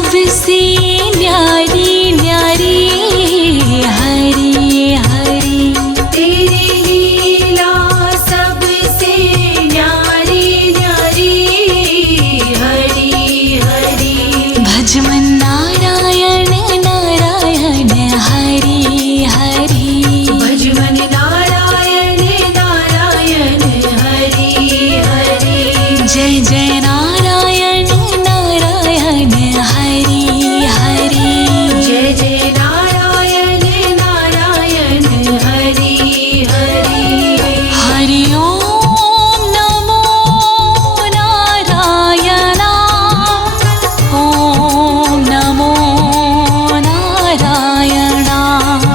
सबसे न्यारी न्यारी हरी हरी। तेरी लीला सबसे न्यारी न्यारी हरी हरी। भज मन नारायण नारायण हरी हरी। भज मन नारायण नारायण हरी हरी। जय जय नारायण नारायण हरी हरी। जय जय नारायण नारायण हरी हरी। हरि ओम नमो नारायण। ओम नमो नारायण।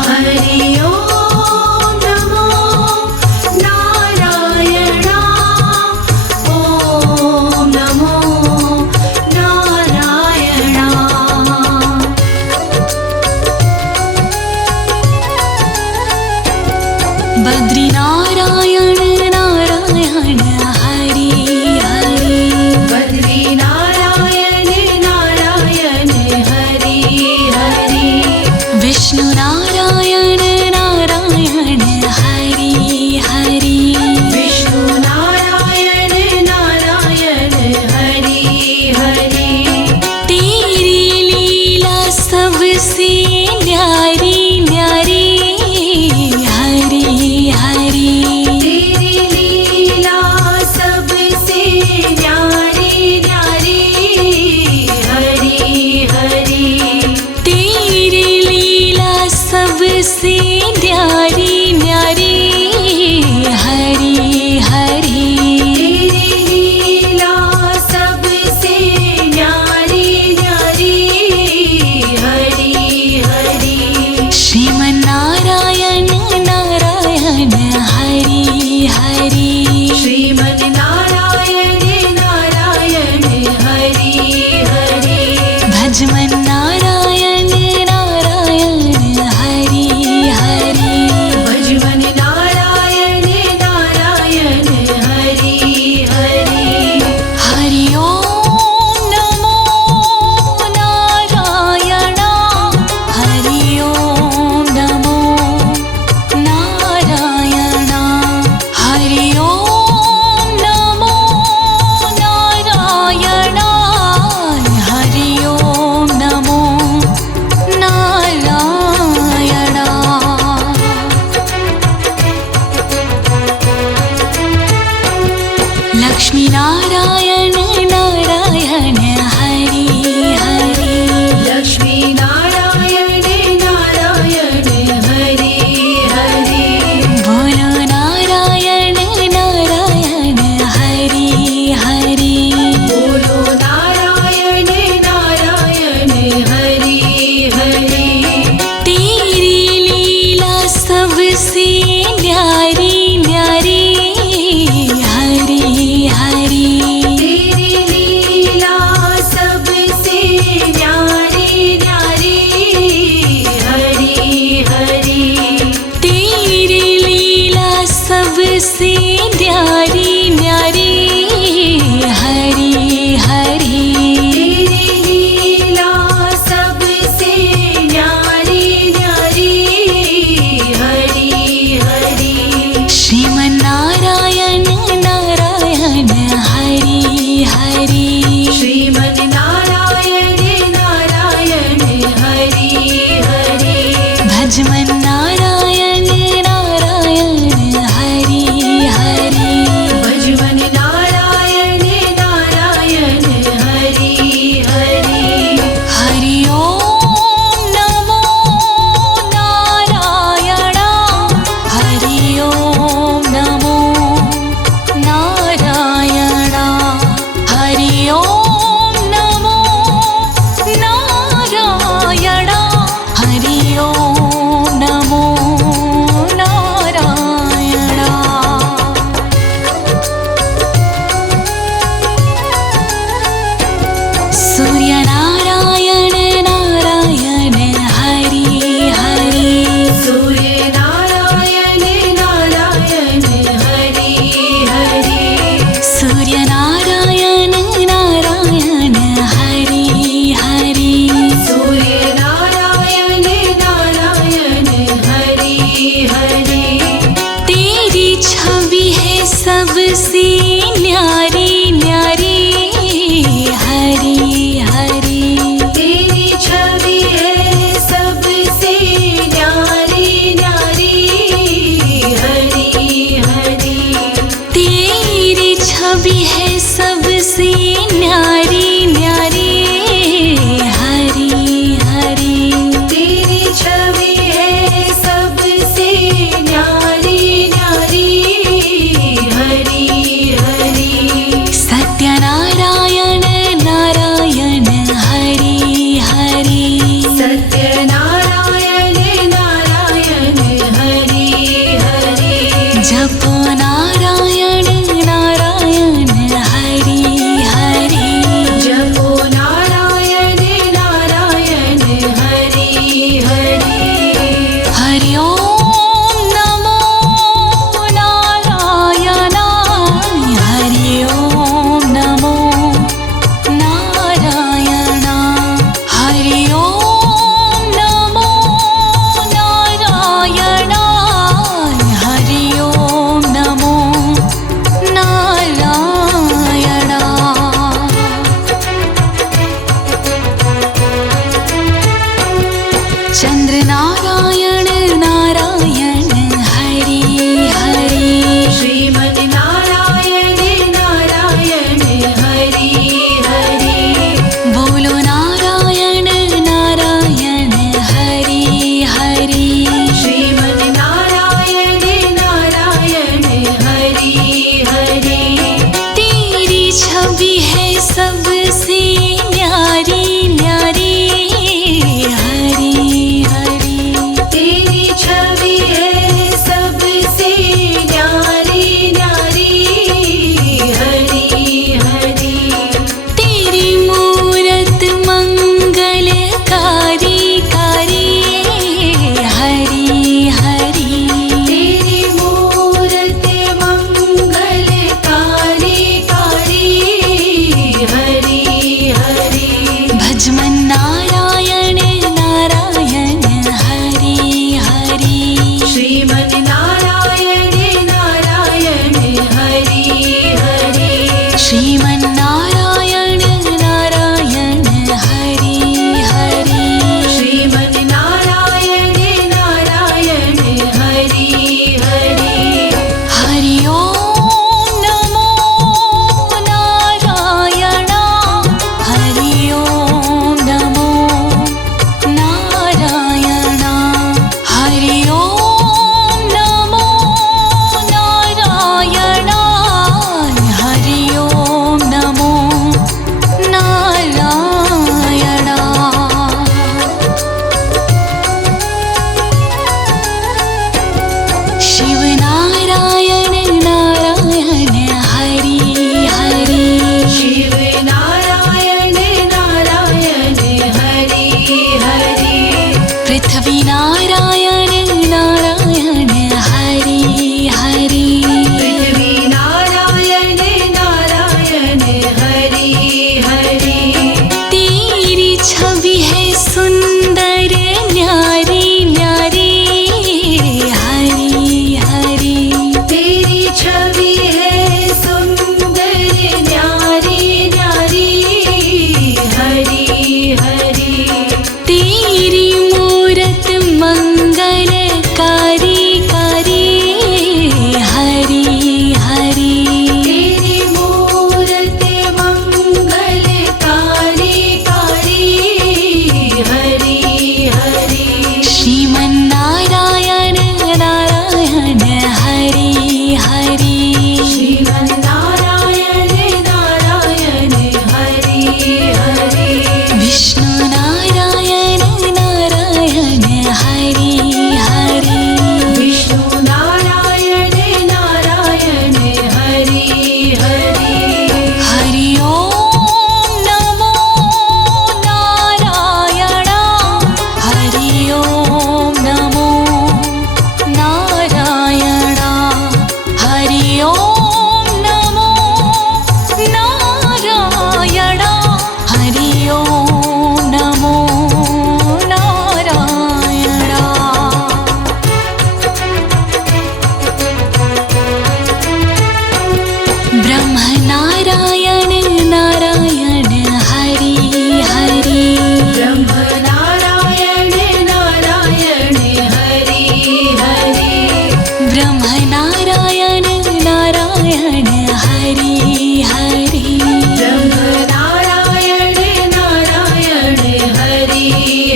हरि ओम नमो नारायण। ओम नमो नारायण। बद्री नारायण नारायण हरि हरि। बद्री नारायण नारायण हरि हरि। विष्णु नारायण नारायण हरि हरि। विष्णु नारायण नारायण हरि हरि। तेरी लीला सबसे न्यारी न्यारी हरि हरि। तेरी लीला सबसे न्यारी न्यारी हरि हरि। तेरी लीला सबसे न्यारी न्यारी हरि हरि। तेरी लीला सबसे न्यारी न्यारी हरि हरि। श्रीमन नारायण नारायण हरि हरि। श्रीमन नारायण नारायण हरि हरि। भज मन नारायण नारायण हरि हरि। भज मन नारायण नारायण हरि हरि। हरि ओम नमो नारायण। हरि ओम नमो नारायण। हरि ओम नमो नारायण। हरि ओम नमो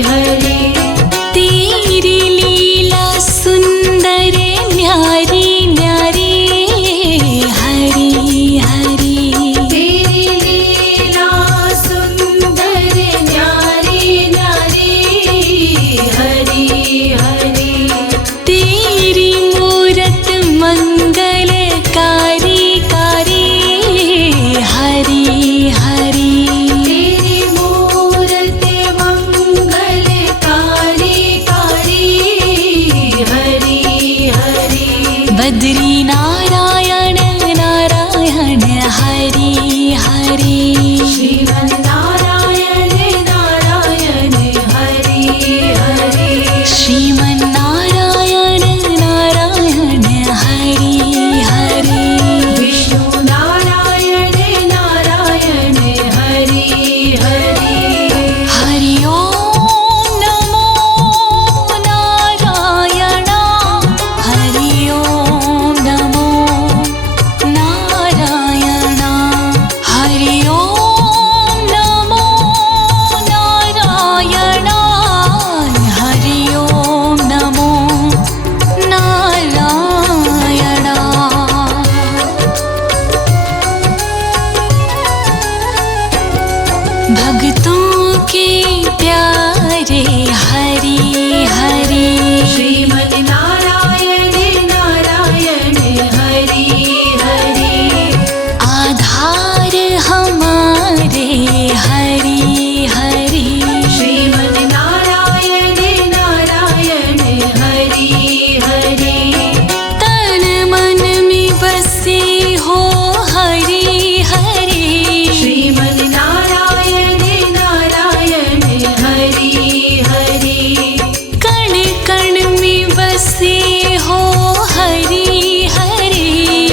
हरि तेरी लीला सुंदर न्यारी न्यारी हरि हरि तेरी लीला सुंदर न्यारी न्यारी हरि हरि तेरी मूरत मंगलकारी कारी हरि हरि तेरी मूरत मंगलकारी कारी हरि हरि बद्री नारायण नारायण हरि हरि श्रीमन्नारायण नारायण हरि हरि श्रीमन्नारायण नारायण हरि हरि विष्णु नारायण नारायण हरि हरि हरि ओम नमो नारायण हरि ओम नमो नारायण हरि ओम नमो नारायण हरि ओम नमो नारायण भक्तों के प्यारे हरि हरि श्रीमन्नारायण नारायण हरि हरि आधार हमारे हरि हरि श्रीमन्नारायण नारायण हरि हरि तन मन में बसे हो हरि हरि श्रीमन्नारायण नारायण हरि हरि कण कण में बसे हो हरि हरि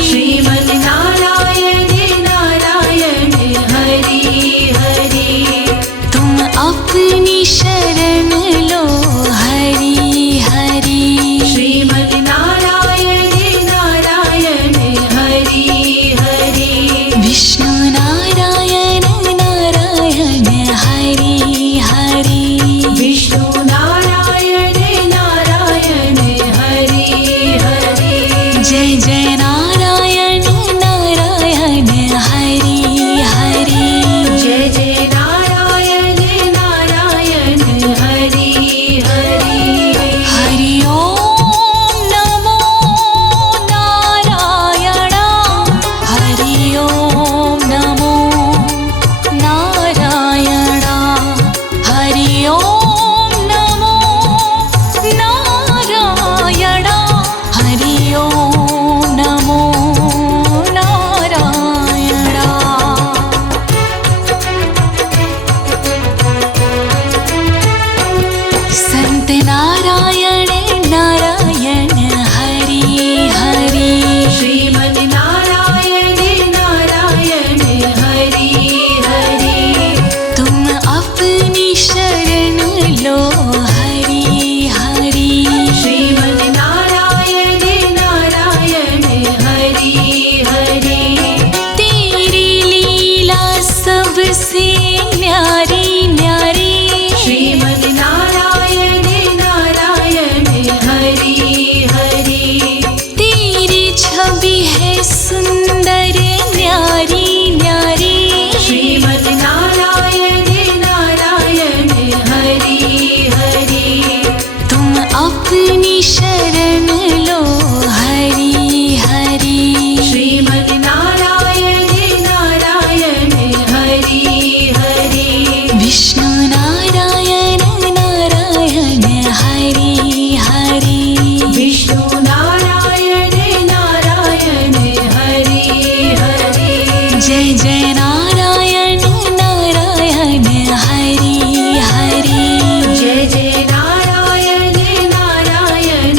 श्रीमन्नारायण नारायण हरि हरि तुम अपनी शरण लो हरि हरि श्रीमन्नारायण नारायण हरि हरि विष्णु नारायण नारायण हरि हरि विष्णु नारायण नारायण हरि हरि जय जय नारायण नारायण हरि हरि जय जय नारायण नारायण हरि हरि हरि ओम नमो नारायण हरि ओम नमो नारायण हरि ओम नमो नारायण हरि ओम नमो नारायण संत नारायण नारायण हरि हरि श्रीमन्नारायण नारायण हरि हरि तुम अपनी शरण लो हरि हरि श्रीमन्नारायण नारायण हरि हरि तेरी लीला सबसे न्यारी न्यारी श्रीमन्नारायण नारायण हरि हरि तेरी छवि है सुंदर न्यारी न्यारी श्रीमन्नारायण नारायण हरि हरि तुम अपनी शरण लो हरि हरि श्रीमन्नारायण नारायण हरि हरि विष्णु नारायण नारायण हरि हरि विष्णु नारायण नारायण हरि हरि जय जय नारायण नारायण हरि हरि जय जय नारायण नारायण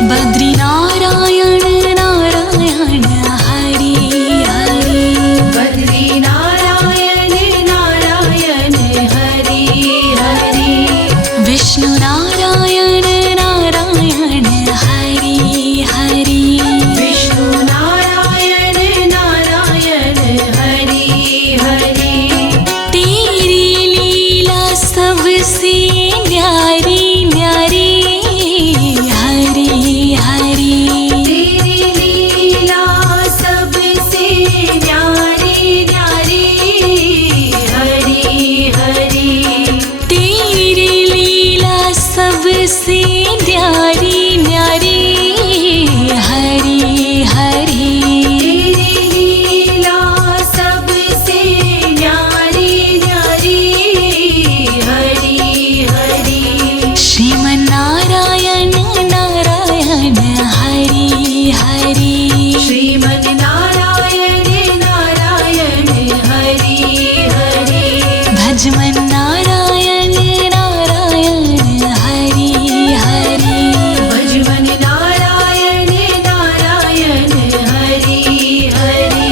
बद्री नारायण नारायण हरि हरि बद्री नारायण नारायण हरि हरि विष्णु नारायण नारायण हरि हरि विष्णु नारायण नारायण हरि हरि तेरी लीला सबसे न्यारी न्यारी हरि हरि तेरी लीला सबसे न्यारी न्यारी हरि हरि तेरी लीला सबसे न्यारी न्यारी हरि हरि तेरी लीला सबसे न्यारी न्यारी हरि हरि श्रीमन्नारायण नारायण हरि हरि श्रीमन् नारायण नारायण हरि हरि भजमन्नारायण नारायण हरि हरि भजमन् नारायण नारायण हरि हरि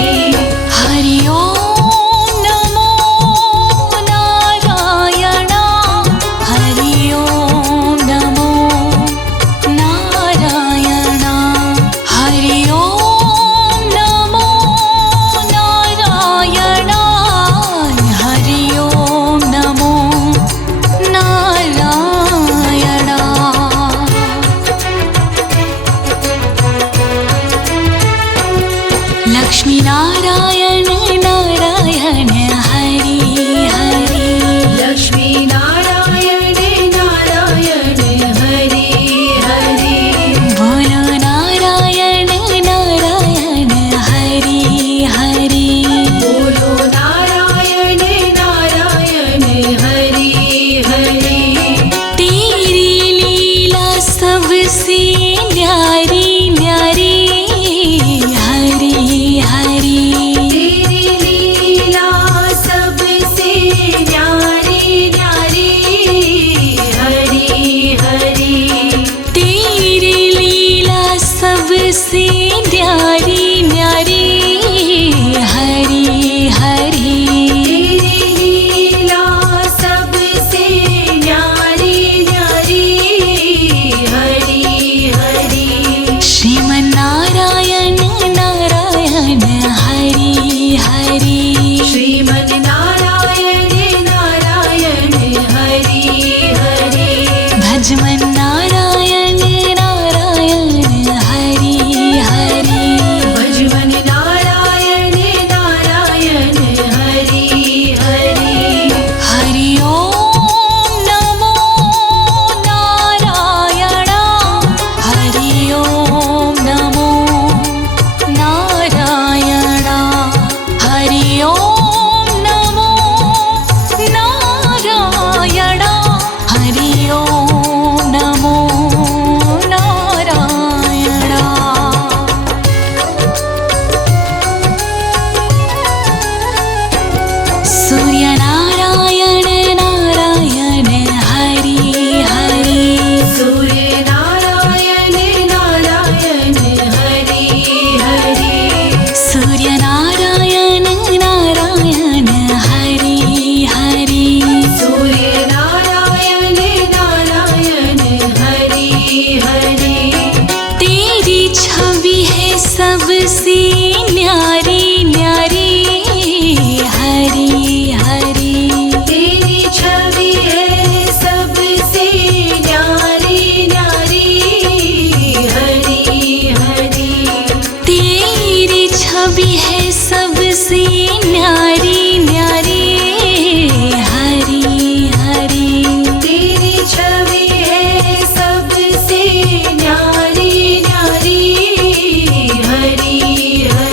हरि ओम नमो नारायण हरि ओम नमो नारायण हरि ओम नमो नारायण हरि ओम नमो नारायण लक्ष्मी नारायण नारायण हरि हरि लक्ष्मी नारायण नारायण हरि हरि बोलो नारायण नारायण हरि हरि बोलो नारायण नारायण हरि हरि तेरी लीला सबसे न्यारी न्यारी हरि हरि तेरी लीला सबसे न्यारी न्यारी हरि हरि तेरी लीला सबसे न्यारी न्यारी हरि हरि तेरी लीला सबसे न्यारी न्यारी हरि हरि श्रीमन्नारायण नारायण हरि हरि श्रीमन् नारायण नारायण हरि हरि भजमन्नारायण नारायण हरि हरि भजमन् नारायण नारायण हरि हरि हरि ओम नमो नारायण हरि ओम नमो नारायण हरि ओम नमो नारायण हरि ओम नमो नारायण सूर्यनारायण नारायण हरि हरि सूर्य नारायण नारायण हरि हरि सूर्यनारायण नारायण हरि हरि सूर्य नारायण नारायण हरि हरि तेरी छवि है सबसे न्यारी न्यारी हरि हरि तेरी छवि है सबसे न्यारी न्यारी हरि हरि तेरी छवि है सबसे न्यारी न्यारी हरि हरि तेरी छवि है सबसे न्यारी न्यारी हरि हरि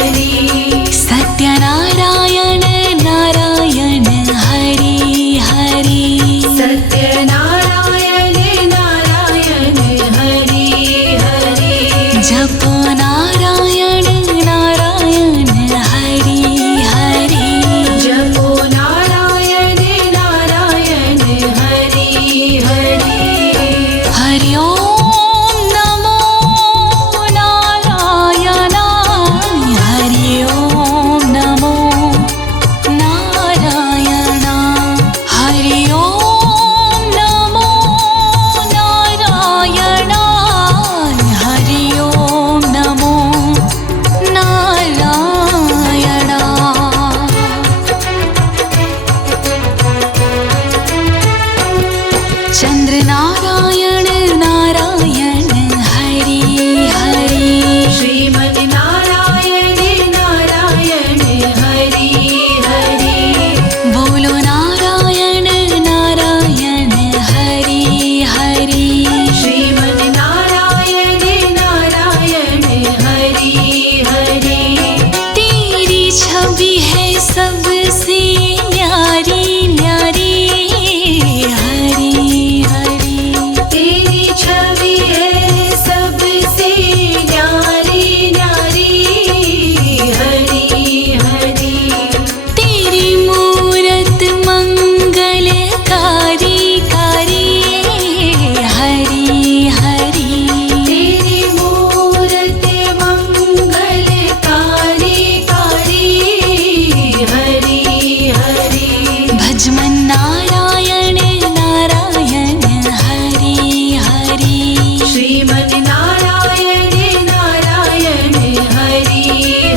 श्रीमन् नारायण नारायण हरि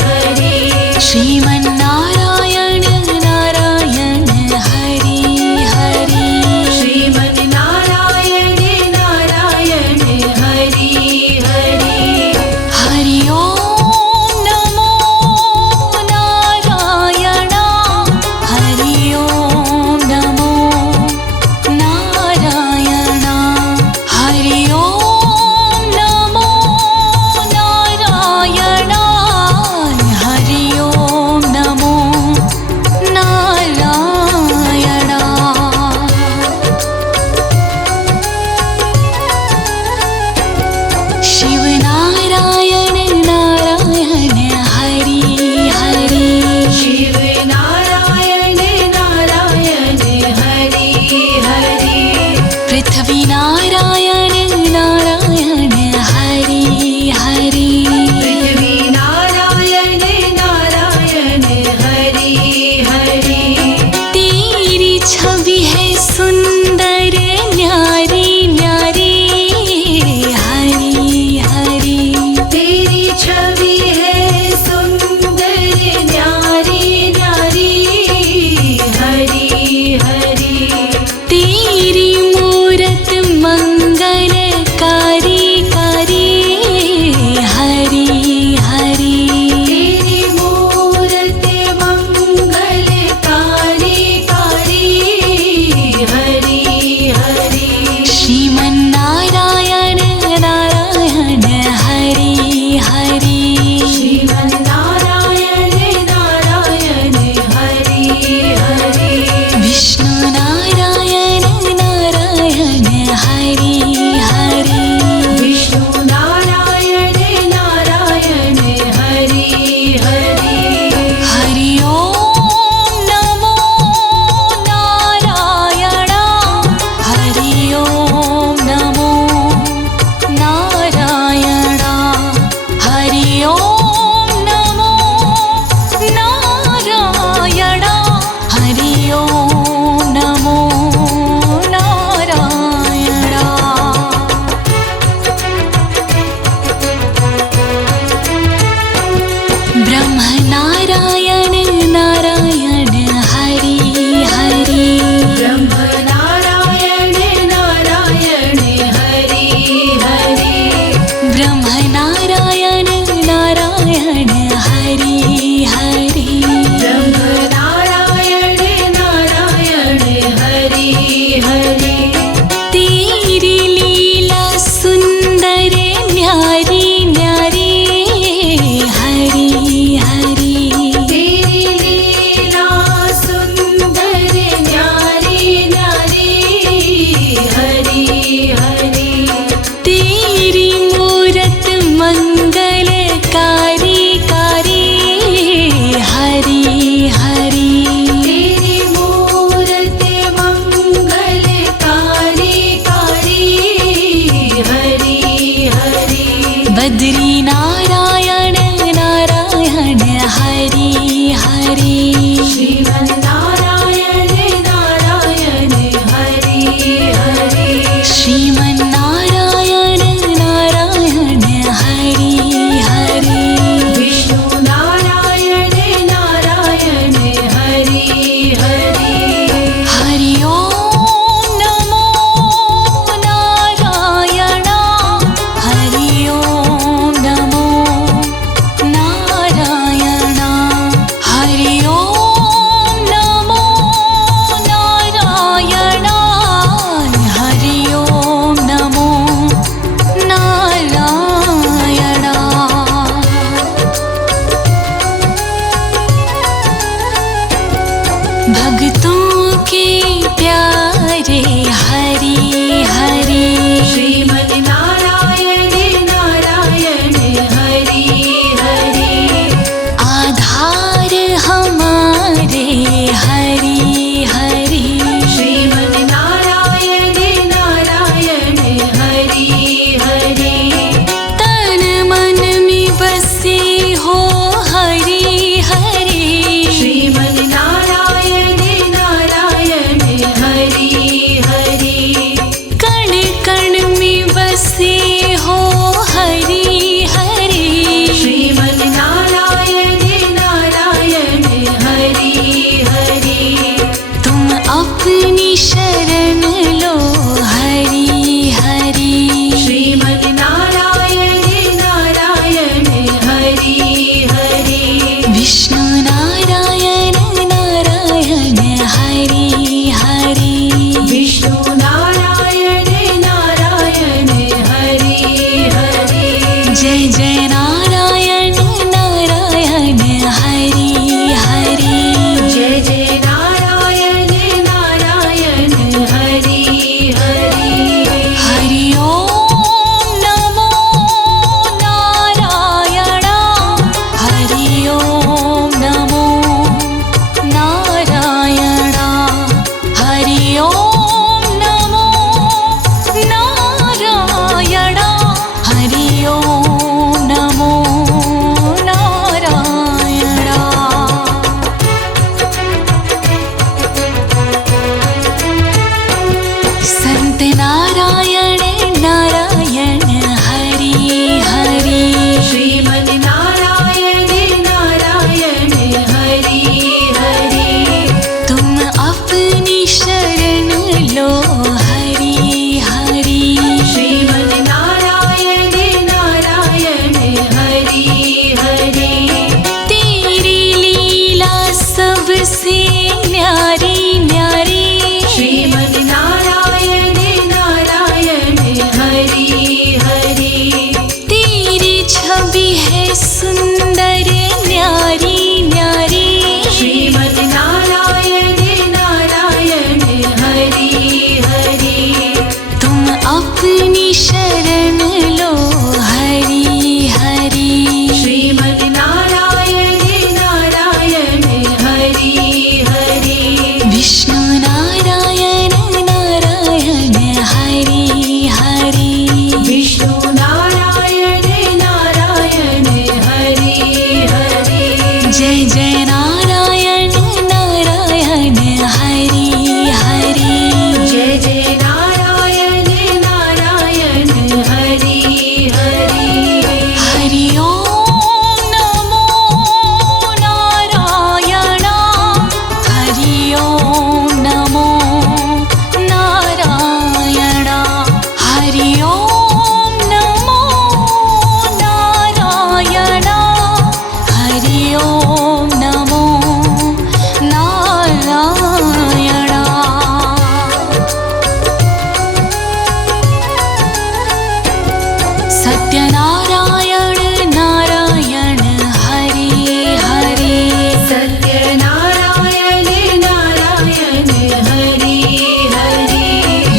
हरि श्रीमन्नारायण नारायण हरि हरि श्रीमन् नारायण नारायण हरि हरि हरि ओम नमो नारायण हरि ओम नमो नारायण हरि ओम नमो नारायण हरि ओम नमो नारायण शिव नारायण नारायण हरि हरि शिव नारायण नारायण हरि हरि पृथ्वी नारायण नारायण हरि हरि पृथ्वी नारायण नारायण हरि हरि तेरी छवि है सुंदर न्यारी न्यारी हरि हरि तेरी छवि है सुंदर न्यारी न्यारी हरि हरि तेरी मूरत मंगलकारी कारी हरि हरि तेरी मूरत मंगलकारी कारी हरि हरि श्रीमन्नारायण नारायण हरि हरि श्रीमन् नारायण नारायण हरि हरि विष्णु नारायण नारायण हरि हरि विष्णु नारायण नारायण हरि हरि हरि ओम नमो नारायण हरि ओम नमो नारायण हरि ओम नमो नारायण हरि ओम नमो नारायण ब्रह्म नारायण नारायण हरि हरि ब्रह्म नारायण नारायण हरि हरि ब्रह्म नारायण नारायण हरि हरि ब्रह्म नारायण नारायण हरि हरि तेरी लीला सुंदर न्यारी न्यारी हरि हरि तेरी लीला सुंदर न्यारी न्यारी हरि हरि तेरी मूरत मंगलकारी कारी हरि हरि तेरी मूरत मंगलकारी कारी हरि हरि बद्री नारायण नारायण हरि हरि श्रीमन् नारायण नारायण हरि हरि श्रीमन्नारायण नारायण हरि हरि विष्णु नारायण नारायण हरि हरि हरि ओम नमो नारायण हरि ओम नमो नारायण हरि ओम सबसे न्यारी न्यारी श्रीमन नारायण नारायण हरि हरि तेरी छवि है सुंदर न्यारी न्यारी श्रीमन नारायण नारायण हरि हरि तुम अपनी शरण लो हरि हरि श्रीमन नारायण नारायण हरि हरि विष्णु नारायण नारायण हरि हरि विष्णु नारायण नारायण हरि हरि जय जय नारायण नारायण हरि हरि जय जय नारायण नारायण हरि हरि हरि ओम नमो नारायण हरि ओम नमो नारायण हरि ओम नमो नारायण हरि ओम नमो नारायण सत्यनारायण नारायण हरि हरि सत्यनारायण नारायण हरि हरि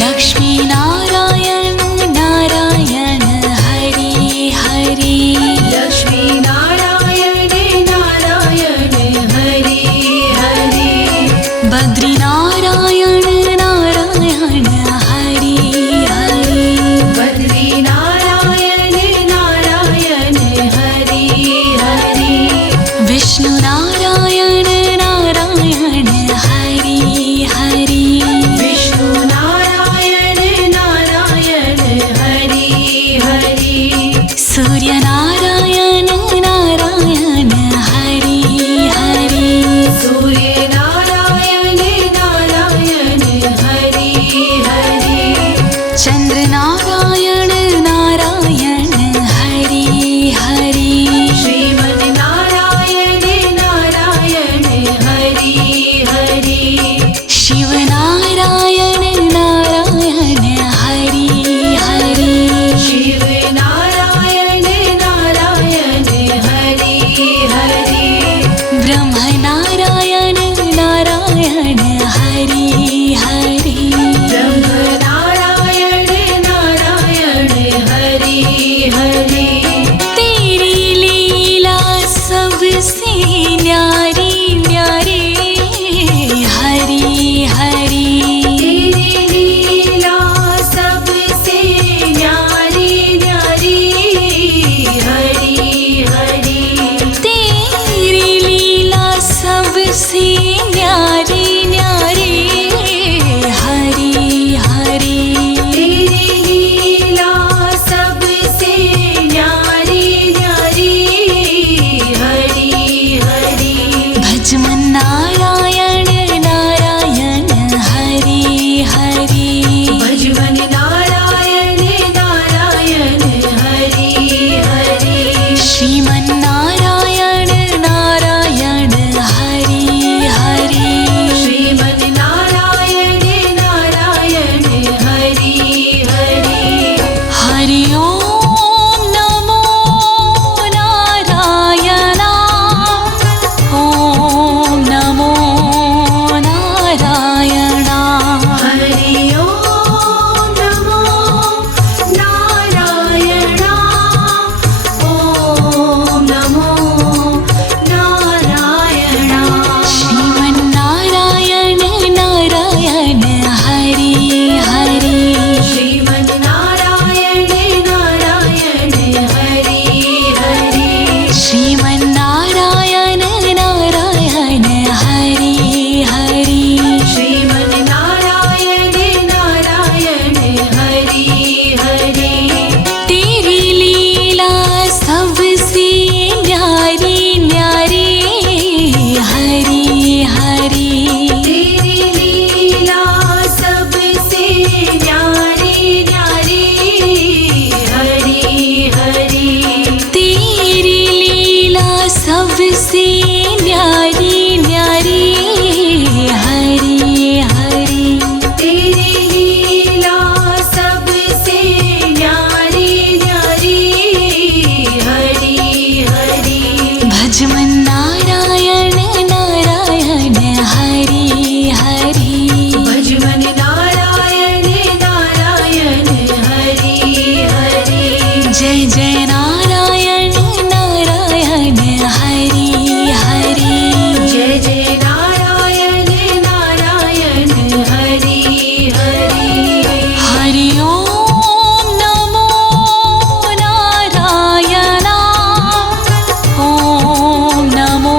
लक्ष्मी नारायण नारायण हरि हरि लक्ष्मी नारायण नारायण हरि हरि बद्री नारायण नारायण हरि हरि बद्री नारायण नारायण हरि हरि विष्णु नारायण नारायण हरि हरि विष्णु नारायण नारायण हरि हरि सूर्य नारायण नारायण हरि हरि सूर्य नारायण नारायण हरि हरि चंद्र नारायण नारायण हरि हरि श्रीमन नारायण नारायण हरि हरि शिव नारायण नारायण हरि हरि शिव नारायण नारायण हरि हरि ब्रह्म नारायण नारायण हरि हरि ब्रह्म नारायण नारायण हरि हरि तेरी लीला सबसे न्यारी न्यारी हरि हरि तेरी लीला सबसे न्यारी न्यारी हरि हरि तेरी लीला सबसे न्यारी न्यारी हरि हरि तेरी लीला सबसे न्यारी न्यारी हरि हरि भजमन नारायण नारायण हरि हरि भजवन नारायण नारायण हरि हरि श्रीमन नारायण नारायण हरि हरि भजमन नारायण नारायण हरि हरि भजमन नारायण नारायण हरि हरि जय जय नारायण नारायण हरि हरि जय जय नारायण नारायण हरि हरि हरि ओम नमो नारायण ओम नमो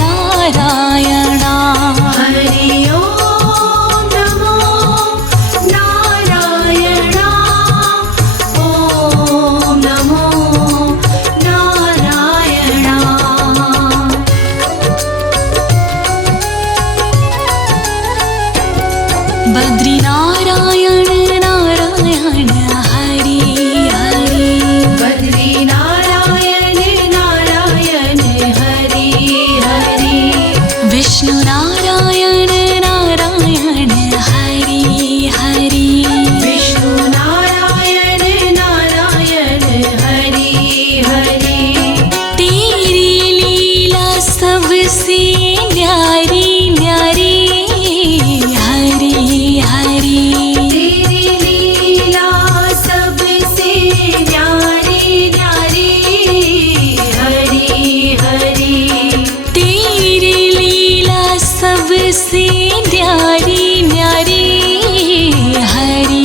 नारायण हरि ओम नमो नारायण ओम नमो नारायण बद्री नारायण नारायण हरि हरि बद्री नारायण नारायण हरि हरि विष्णु नारायण नारायण हरि हरि विष्णु नारायण नारायण हरि हरि तेरी लीला सबसे न्यारी न्यारी हरि हरि तेरी लीला सबसे न्यारी न्यारी हरि हरि तेरी लीला सबसे न्यारी न्यारी हरि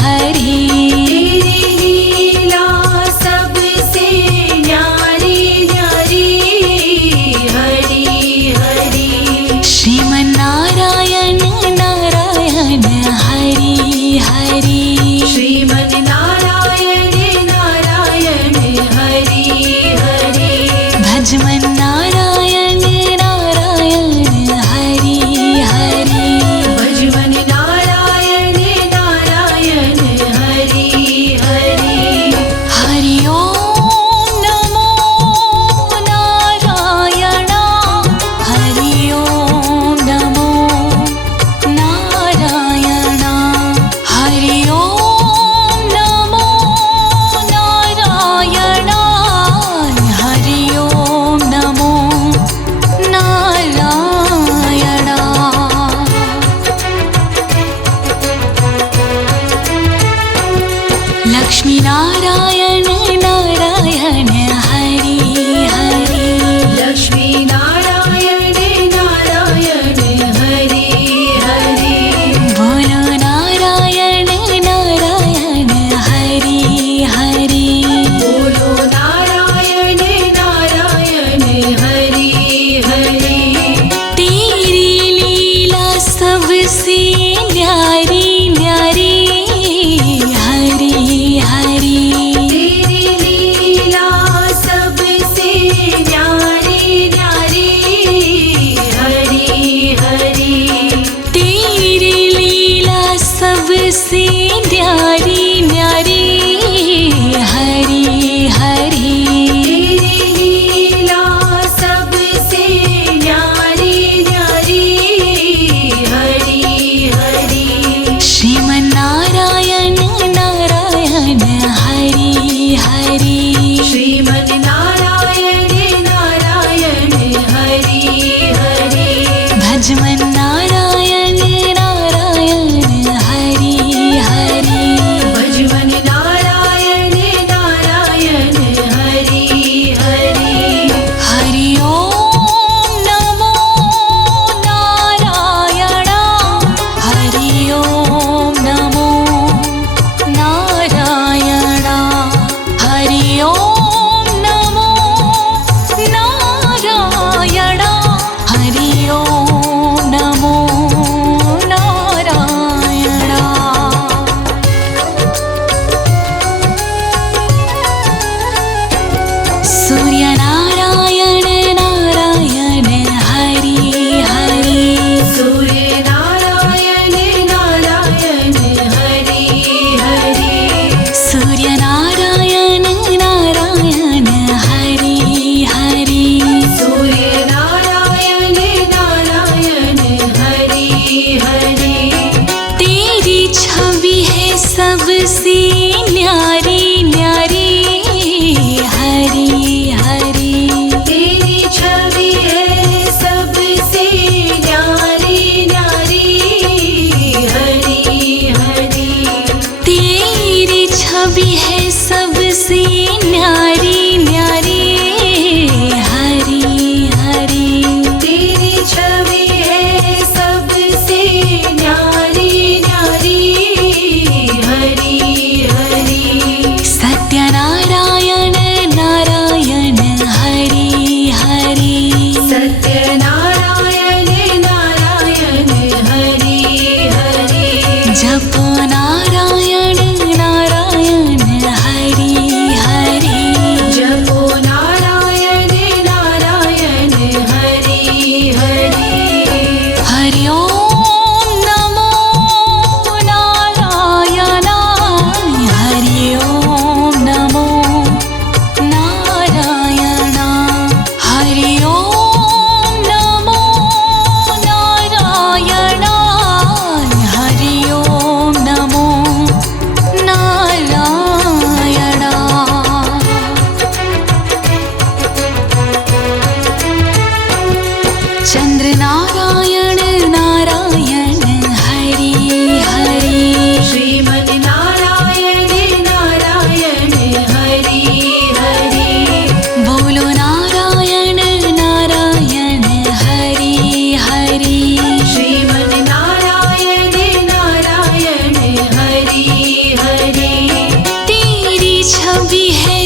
हरि तेरी लीला सबसे न्यारी न्यारी हरि हरि श्रीमन नारायण नारायण हरि हरि श्रीमन नारायण नारायण हरि हरि भजमन नारायण नारायण हरि हरि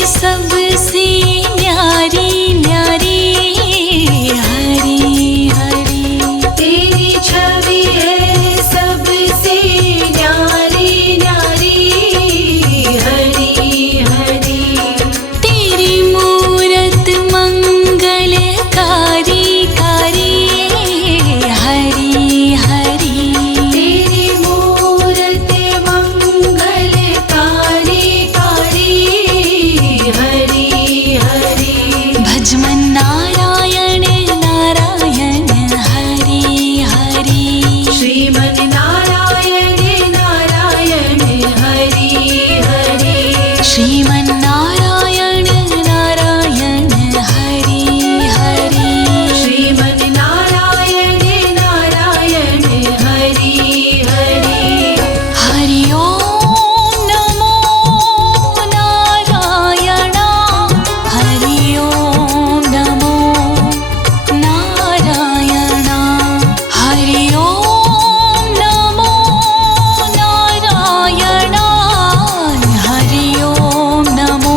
सबसे न्यारी न्यारी हरी हरी। तेरी छवि है सबसे न्यारी न्यारी हरी हरी। तेरी मूरत मंगलकारी कारी हरी हरी। तेरी मूरत मंगलकारी कारी हरी हरी। भजमन नारायण नारायण हरी हरी। श्रीमन नारायण नारायण हरि हरि। श्रीमन नारायण नारायण हरी हरी। श्रीमन नारायण नारायण हरि हरि। हरि ओम नमो नारायण। हरि ओम नमो नारायण। हरि ओम नमो नारायण। हरि ओम नमो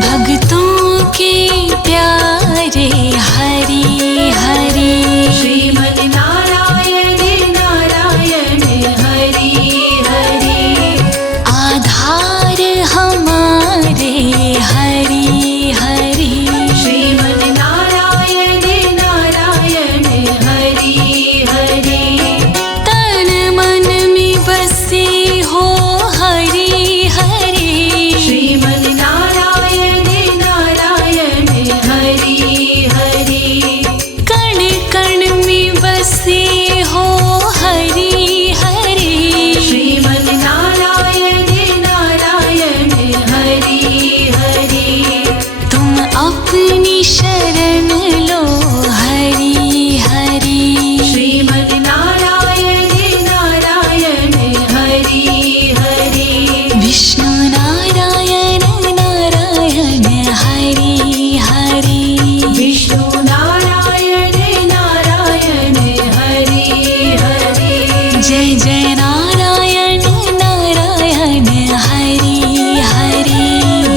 भक्तों के प्यारे हरि हरि श्रीमन नारायण नारायण हरि हरि आधार हमारे हरि हरि श्रीमन नारायण नारायण हरि हरि तन मन में बसे हो हरि हरि श्रीमन नारायण नारायण हरि हरि कण कण में बसे हो हरि हरि श्रीमन नारायण नारायण हरि हरि तुम अपनी शरण लो हरि हरि श्रीमन नारायण नारायण हरि हरि विष्णु नारायण नारायण हरि हरि विष्णु नारायण नारायण हरि हरि जय जय नारायण नारायण हरि हरि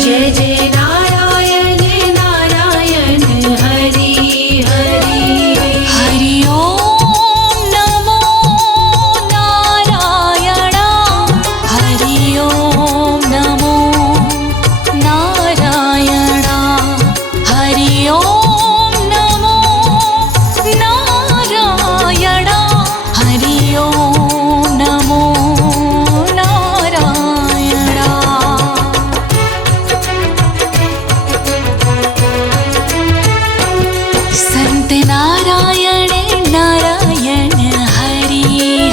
जय जय नारायण नारायण हरि हरि हरि ओम नमो नारायण हरि ओम नमो नारायण हरि ओम नमो नारायण हरि ओम नमो नारायण संत नारायण नारायण हरि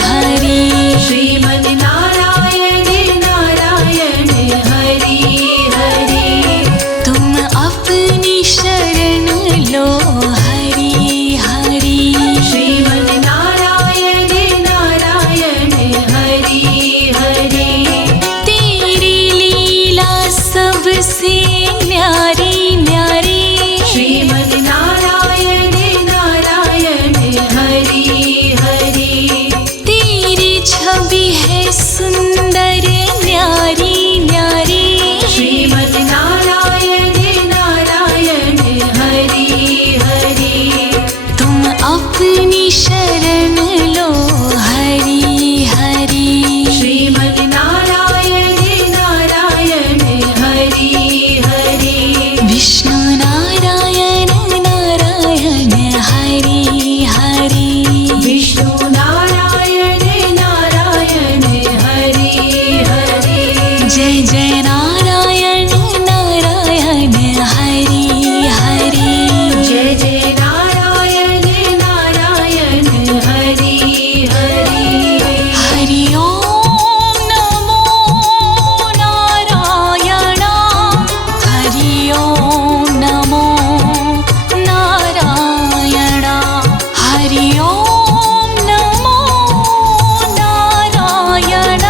हरि श्रीमन नारायण नारायण हरि हरि तुम अपनी शरण लो हरि हरि श्रीमन नारायण नारायण हरि हरि तेरी लीला सबसे न्यारी न्यारी श्रीमन नारायण नारायण हरि हरि तेरी छवि है सुंदर न्यारी न्यारी श्रीमन नारायण नारायण हरि हरि तुम अपनी शरण लो हरि हरि श्रीमन नारायण नारायण हरि हरि विष्णु नारायण नारायण हरि हरि विष्णु नारायण नारायण हरि हरि जय जय नारायण नारायण हरि हरि जय जय नारायण नारायण हरि हरि हरि ओम नमो नारायण हरि ओम नमो नारायण हरि ओम नमो नारायण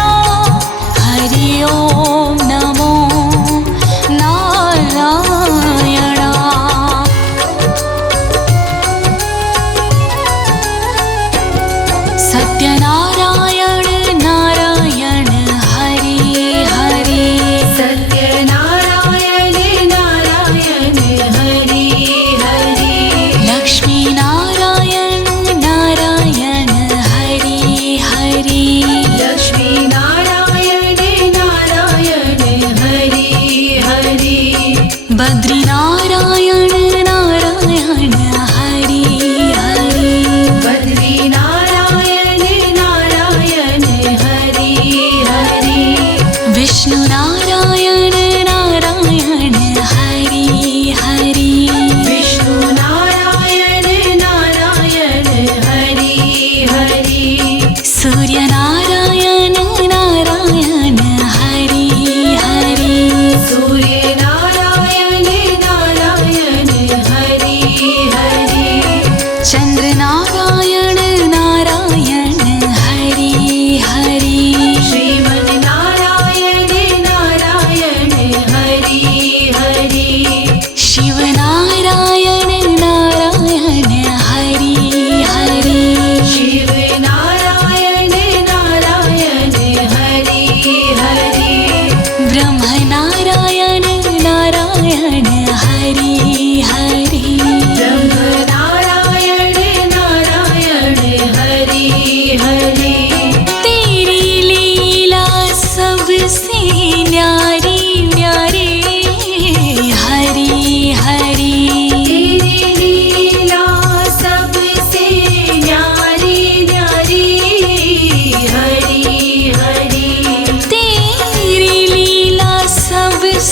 हरि ओम नमो नारायण सत्यनारायण नारायण हरि हरि सत्यनारायण नारायण हरि हरि लक्ष्मी नारायण नारायण हरि हरि लक्ष्मी नारायण नारायण हरि हरि बद्री नारायण नारायण हरि हरि बद्री नारायण नारायण हरि हरि विष्णु नारायण नारायण हरि हरि विष्णु नारायण नारायण हरि हरि सूर्य नारायण नारायण हरि हरि सूर्य नारायण नारायण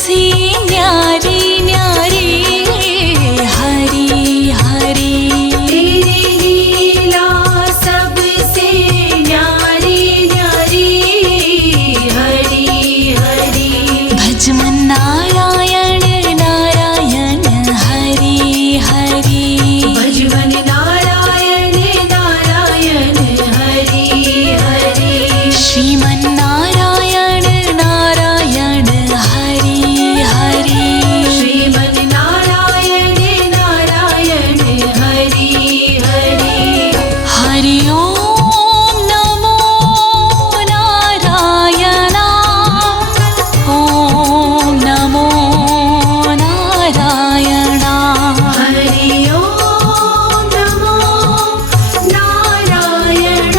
सबसे न्यारी न्यारी हरि हरि तेरी लीला सबसे न्यारी न्यारी हरि हरि भजमन नारायण नारायण हरि हरि भजमन नारायण नारायण हरि हरि श्रीमन नारायण नारायण हरि हरि श्रीमन नारायण नारायण हरि हरि हरि ओम नमो नारायण ओम नमो नारायण हरि ओम नमो नारायण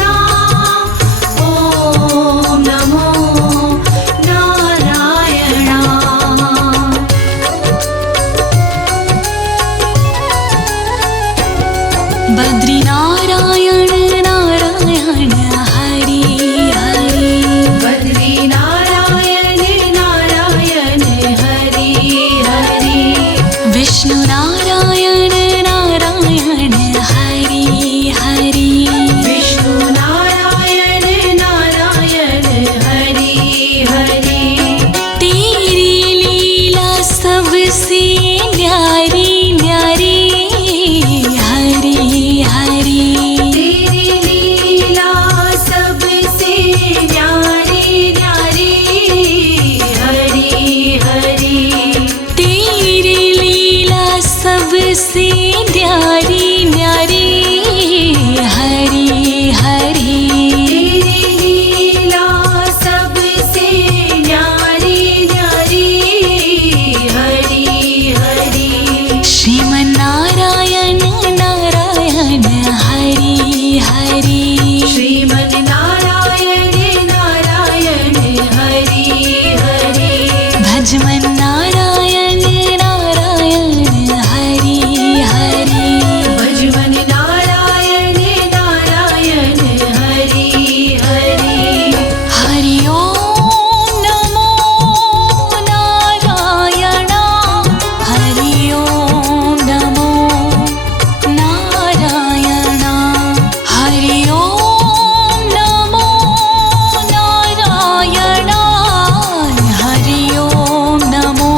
ओम नमो नारायण बद्री नारायण नारायण हरि हरि बद्री नारायण नारायण हरि हरि विष्णु नारायण नारायण हरि हरि विष्णु नारायण नारायण हरि हरि तेरी लीला सबसे न्यारी न्यारी हरि हरि तेरी लीला सबसे न्यारी न्यारी हरि हरि तेरी लीला सबसे न्यारी न्यारी हरि हरि तेरी लीला सबसे न्यारी न्यारी हरि हरि श्रीमन नारायण नारायण हरि हरि श्रीमन नारायण नारायण हरि हरि भजमन नारायण नारायण हरि हरि भजमन नारायण नारायण हरि हरि हरि ओम नमो नारायण हरि ओम नमो नारायण हरि ओम नमो नारायण हरि ओम नमो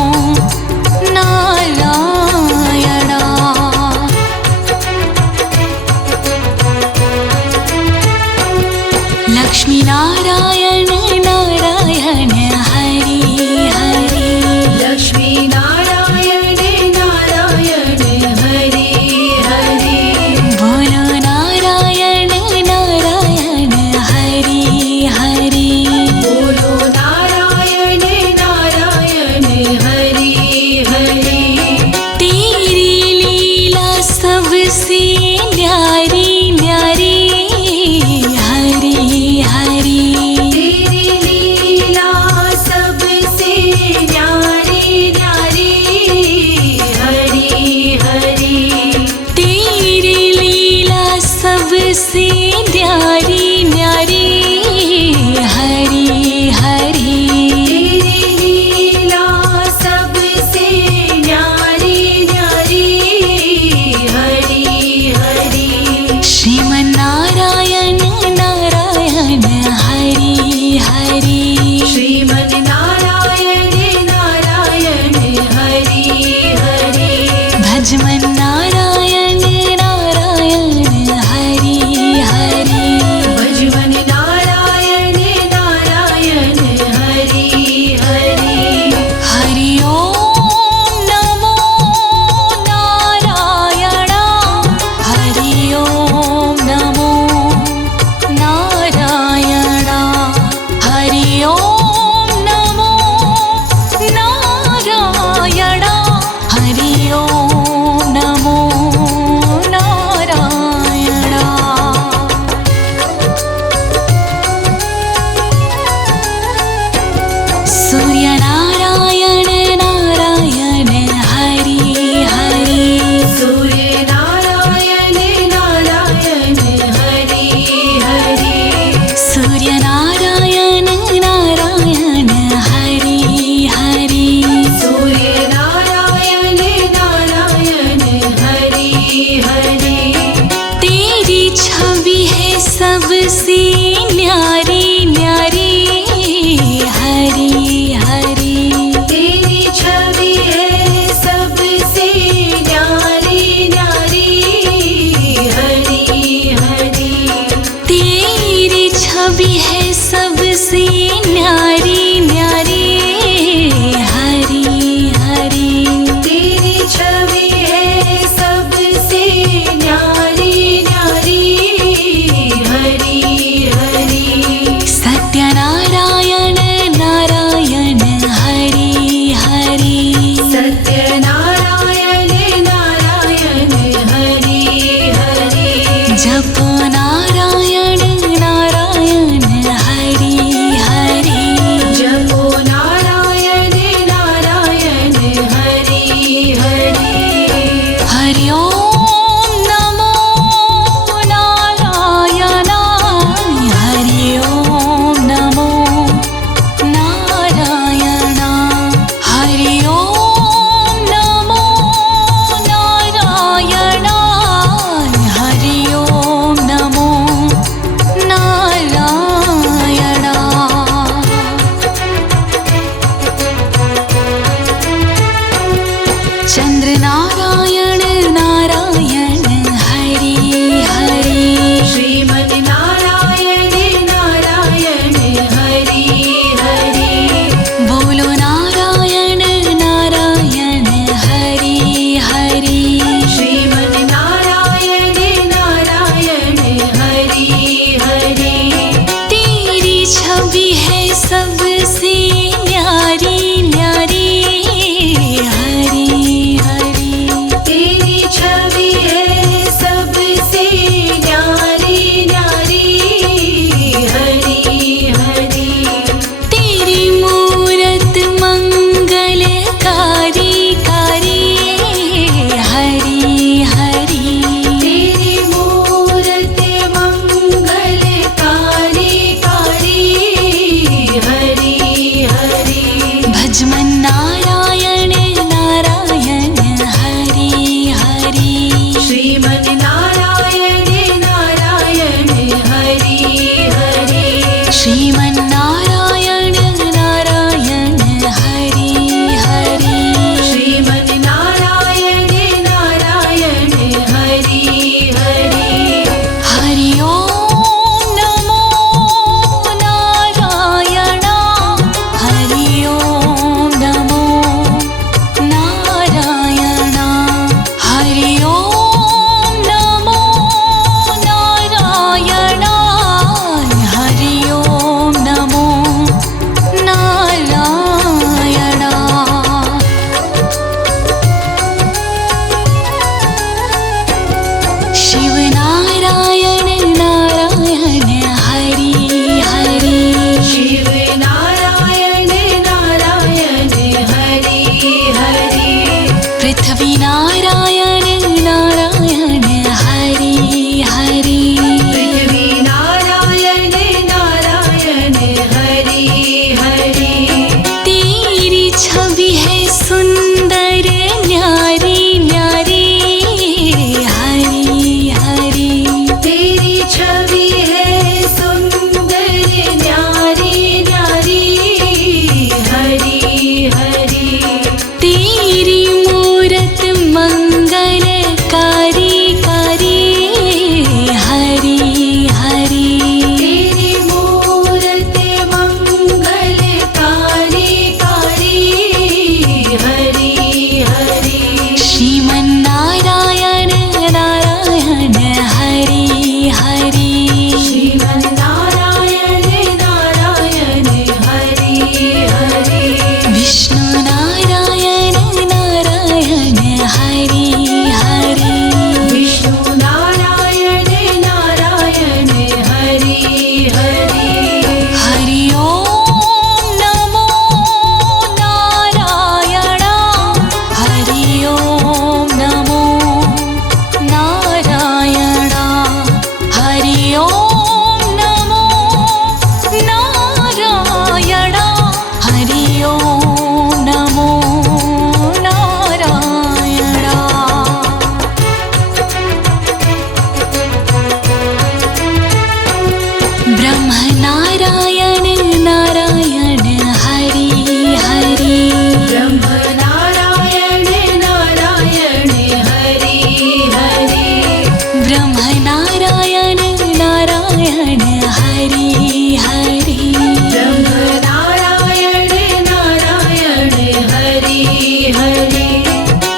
हरि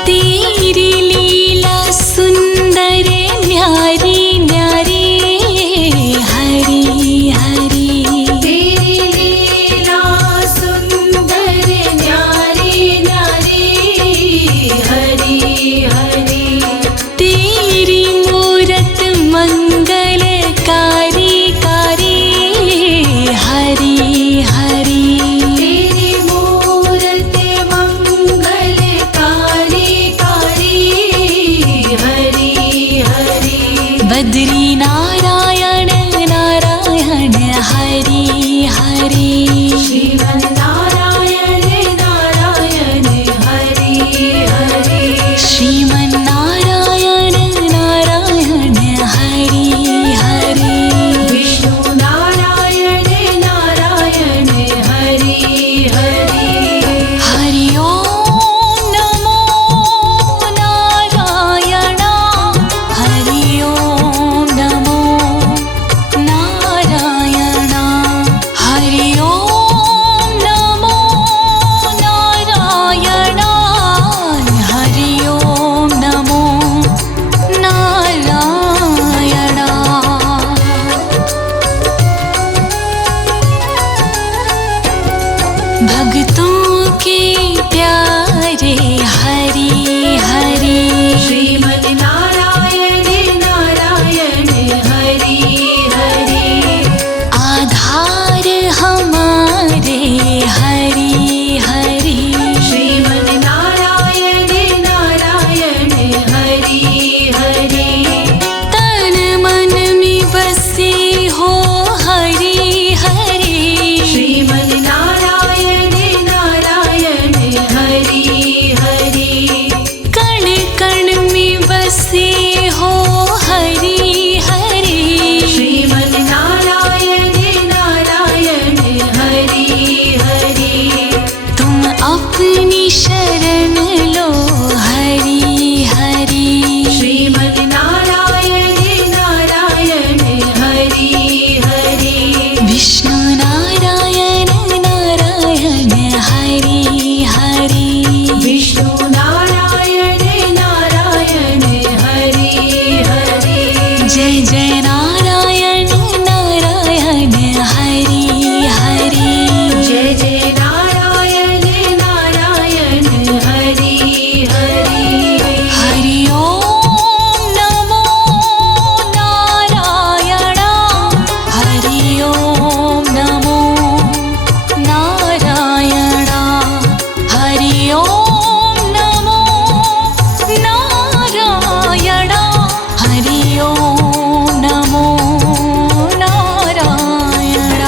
तेरी लीला सुंदर न्यारी न्यारी हरि हरि तेरी लीला सुंदर न्यारी न्यारी हरि हरि तेरी मूरत मंगलकारी कारी हरि हरि तेरी मूरत मंगलकारी कारी हरि हरि बद्री नारायण नारायण हरि हरि श्रीमन नारायण नारायण हरि हरि श्रीमन नारायण नारायण हरि हरि विष्णु नारायण नारायण हरि हरि हरि ओम नमो नारायण हरि ओम नमो नारायण हरि ओम नमो नारायण हरि ओम नमो नारायण भक्तों के प्यारे हरि हरि श्रीमन नारायण नारायण हरि हरि आधार हमारे हरि हरि श्रीमन नारायण नारायण हरि हरि तन मन में बसे हो हरि हरि श्रीमन नारायण नारायण हरि हरि कण कण में बसे हो हरि हरि श्रीमन नारायण नारायण हरि हरि तुम अपनी शरण लो हरि हरि श्रीमन नारायण नारायण हरि हरि विष्णु नारायण नारायण हरि हरि विष्णु नारायण नारायण हरि हरि जय जय नारायण नारायण हरि हरि जय जय नारायण नारायण हरि हरि हरि ओम नमो नारायण हरि ओम नमो नारायण हरि ओम नमो नारायण हरि ओम नमो नारायण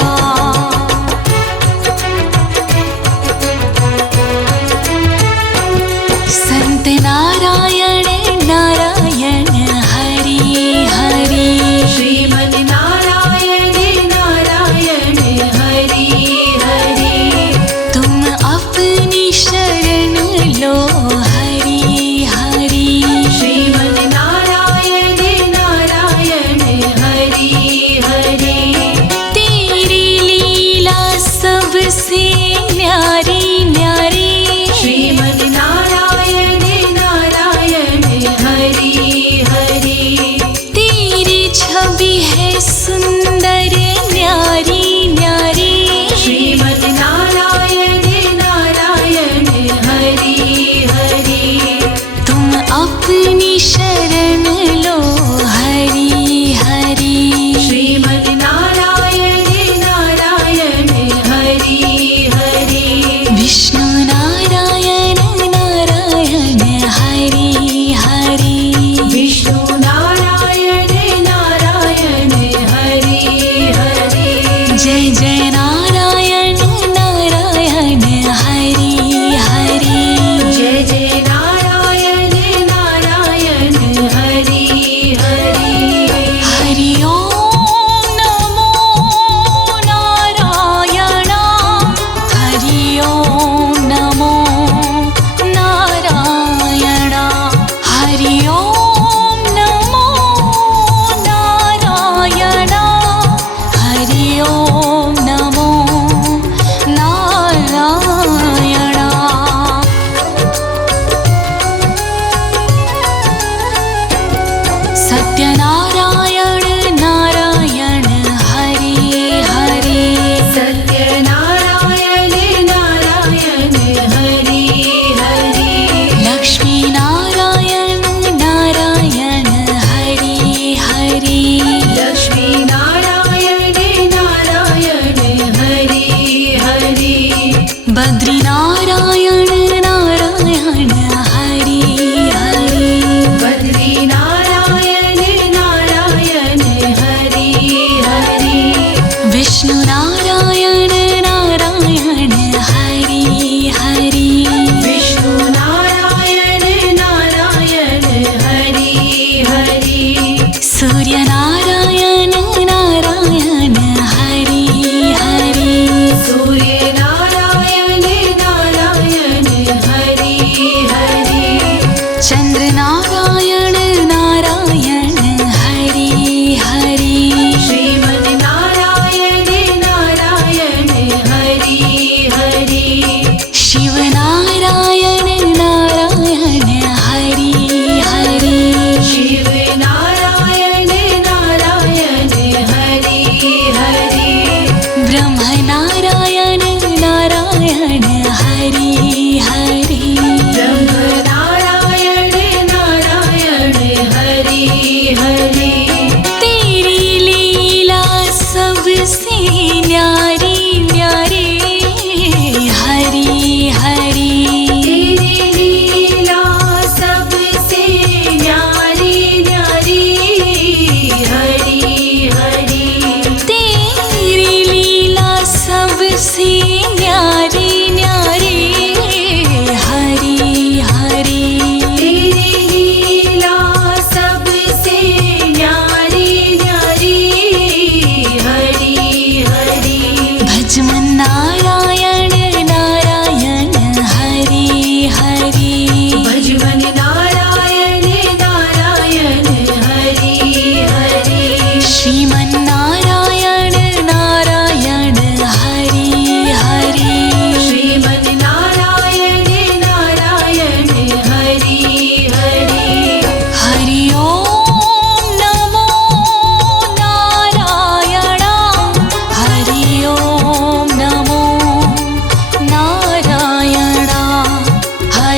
संत नारायण नारायण हरि हरि श्रीमन नारायण नारायण हरि हरि तुम अपनी शरण लो हरि हरि श्रीमन नारायण नारायण हरि हरि तेरी लीला सबसे न्यारी न्यारी श्रीमन नारायण नारायण हरि हरि तेरी छवि है सुंदर न्यारी न्यारी श्रीमन नारायण नारायण हरि हरि तुम अपनी शरण लो हरि हरि श्रीमन नारायण नारायण हरि हरि विष्णु नारायण नारायण हरि हरि विष्णु नारायण नारायण हरि हरि जय जय नारायण नारायण हरि हरि जय जय नारायण नारायण हरि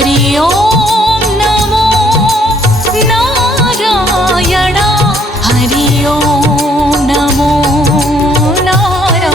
हरि ओम नमो नारायण हरि ओम नमो नारायण।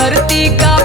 धरती का